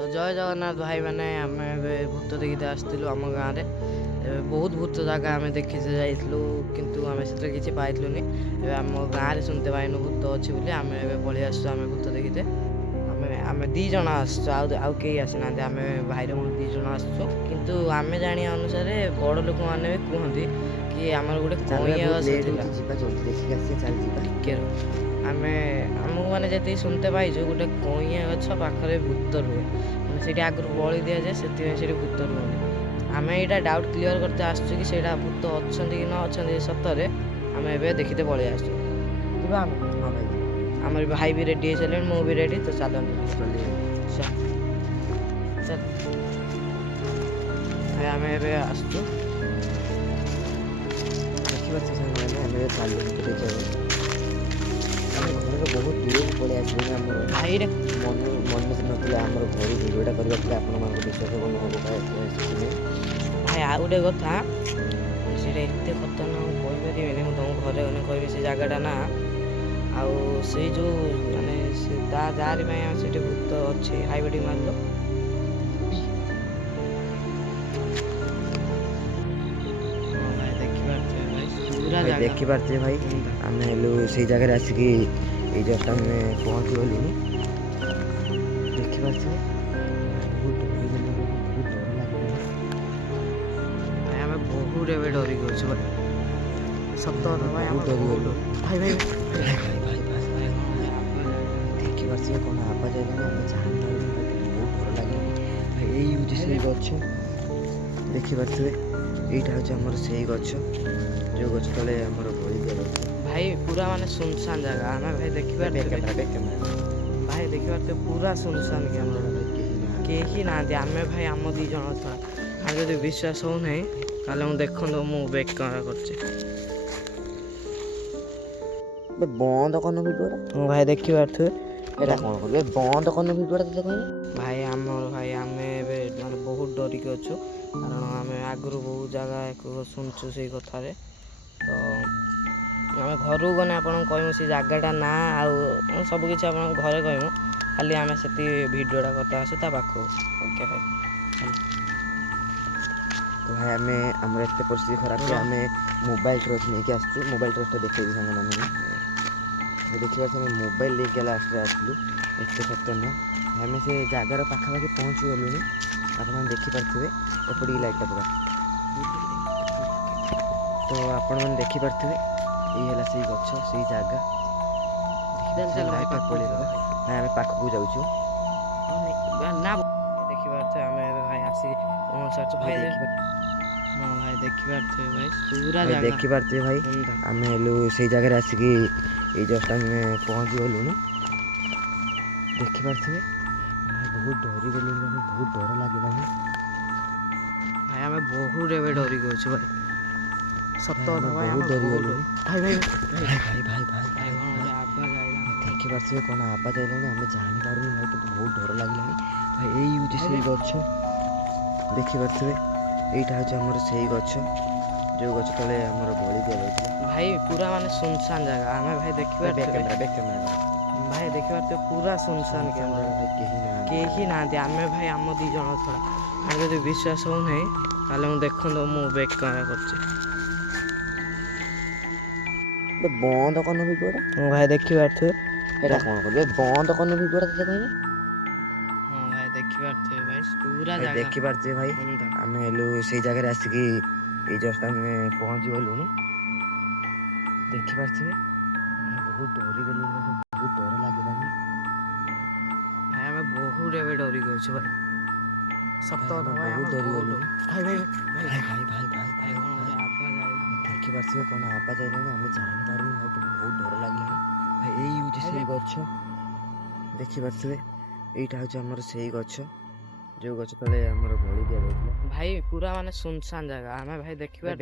तो जय जगन्नाथ भाई मैंने आम भूत देखते आसलु आम गाँव में बहुत भूत जगह आम देखी जाइलु किंतु आम से किसी पाइलुनि आम गाँव में शुणते पाइन भूत अच्छी बोली आम पलि आसु आम भूत देखते आम दीज आउ कई आसीना आम भाईर मोर दीज आसु किंतु आम जाणी अनुसार बड़ लोक मैंने भी कहते कि आम गोटे आमे आमको मैंने जी शुणते पाइछु गोटे कईया गछ पाखे भूत रुहे मैंने आगु बलि दि जाए से भूत रुहनि आम यहाँ डाउट क्लीयर करते आसु कि से भूत अच्छा कि न अच्छा सतरे आम ए देखते पलि आसु आम भाई भी रेडी हो मु भी रेडी तो चल आम ए आसु बहुत दूर को पलि आस भाई मन ना आम घर भिडियोटा करवा आप विश्वास भाई आ गोटे कथा से एत खतरनाक कहीपरि तुम घरे गने कह से जगटा ना आउ से जो माने दारी से भूत अच्छे हाईवेटिंग मार देखी पार्थे भाई आम हेलु से जगह आसिकी ये जस्ट आम पहुँची गलु देखी पार्थे बहुत डरी गए सत भाई भाई देखी पार्थे कौन आवाज आए जान बहुत डर लगे यही से गच देखी पार्थे यहाँ हूँ से गच जो गच तले बलि दिया भाई पूरा माने सुनसान जगह आम भाई देखी भाई देखी पूरा सुनसान कहीं ना आम भाई आम दी जन छड़ा आम जो विश्वास हो ना ताले देखो मु बैक कैमरा कर बंद कर भिडियो भाई देखी कौन बंद कर भिडियो भाई आम भाई आम बहुत डरिक अच्छु कारण आम आगु बहुत जगह शुणुचु से कथार तो आम घर गने आप कहूँ से जगटा ना आउ सबकि आप घरे कहूँ खाली आम से भिडियोटा करते आसु ता पाख ओके भाई तो भाई आम आम एत परिस्थिति खराब है आम मोबाइल टॉर्च नहीं आसु मोबाइल टॉर्चटा देखिए सांग मैंने देखिए मोबाइल लेके आसलु एत खतरनाक आम से जगार पाखापाखि पहुँची गलुनी आप देखिपे एपट लाइटा पूरा तो आपण मैंने देखिपे ये से गच से जगह भाई आम पाखक जाऊँ ना देखिपे आम भाई आसी भाई भाई देखिपे भाई पूरा देखिपे भाई आम हेलु से जगह आसिकी ये जस्ट आम पहुँची गलु देखिपे बहुत डरी गलु बहुत डर लगे भाई आम बहुत एवं डरी गए भाई सत बहुत डरी गलु भाई भाई भाई भाई भाई देखिपे कौन आवाज आए आम जापार भाई तो बहुत डर लगे भाई यही से गच देखिपे यहाँ हूँ से गच जो गच तले बलि दिया भाई पूरा माने सुनसान जगह आम भाई देखिए भाई देखिए पूरा सुनसान कहीं ना आम भाई आम दी जन छड़ा आम जो विश्वास हो ना ताले देखो मु बैक कैमरा कर बंद कर भिडियोटा भाई देखी कौन बंद कर भिडियोटा भाई देखी भाई पूरा देखी पार्थे भाई आम हेलु से जगह आसिकी ये जस्ट आम पहुँची गलु देखिपे बहुत डरी गलु बहुत डर लगे भाई आम बहुत एवं डरी गए भाई सत बहुत डरी गलु भाई भाई भाई भाई भाई देखिपे कौन आवाज आए आम जापार भाई तो बहुत डर लगे भाई यही से गच देखिपे यहाँ हूँ से गच जो गच तले बलि दिया भाई पूरा माने सुनसान जगह आम भाई देखिए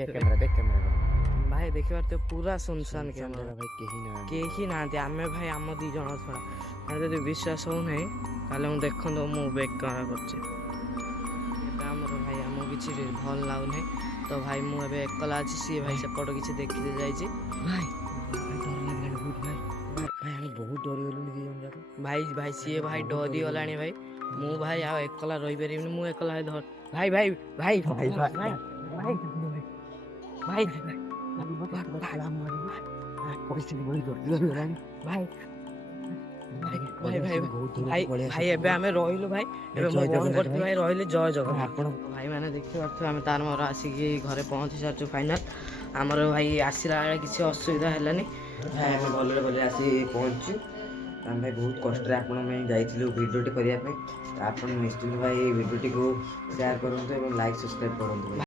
भाई देखिए पूरा सुनसान कहीं ना आम भाई आम दी जन छड़ा जो विश्वास हो ना ताले देखो मु बैक कैमरा कर भाई आम किसी भल लगुना तो भाई मुझे एकला अच्छी सी भाई सेपट किसी देखी जाइए बहुत डरी गलु भाई भाई सी भाई डरी गला भाई ମୁଁ ଭାଇ ଆଉ ଏକଲା ରହିପାରିବିନି, ମୁଁ ଏକଲା ଧର ଭାଇ ଭାଇ ଭାଇ ଭାଇ ଭାଇ ଭାଇ ଭାଇ ଭାଇ ଏବେ ଆମେ ରହିଲୁ ଭାଇ, ଏବେ ମୁଁ ଫୋନ୍ କରିଥିଲି ଭାଇ, ରହିଲି, ଜୟ ଜଗନ୍ନାଥ। ଆପଣ ଭାଇ ମାନେ ଦେଖିପାରୁଥିବେ ଆମେ ତାର ମୋର ଆସିକି ଘରେ ପହଞ୍ଚି ସାରିଛୁ ଫାଇନାଲ୍। ଆମର ଭାଇ ଆସିଲା ବେଳେ କିଛି ଅସୁବିଧା ହେଲାନି, ଭାଇ ଆମେ ଭଲରେ ଭଲରେ ଆସି ପହଞ୍ଚୁ। ଆମେ ଭାଇ ବହୁତ କଷ୍ଟରେ ଆପଣଙ୍କ ପାଇଁ ଯାଇଥିଲୁ ଭିଡ଼ିଓଟି କରିବା ପାଇଁ। ଆପଣ ନିଶ୍ଚିନ୍ତ ଭାଇ ଭିଡ଼ିଓଟିକୁ ସେୟାର କରନ୍ତୁ ଏବଂ ଲାଇକ୍ ସବସ୍କ୍ରାଇବ୍ କରନ୍ତୁ ଭାଇ।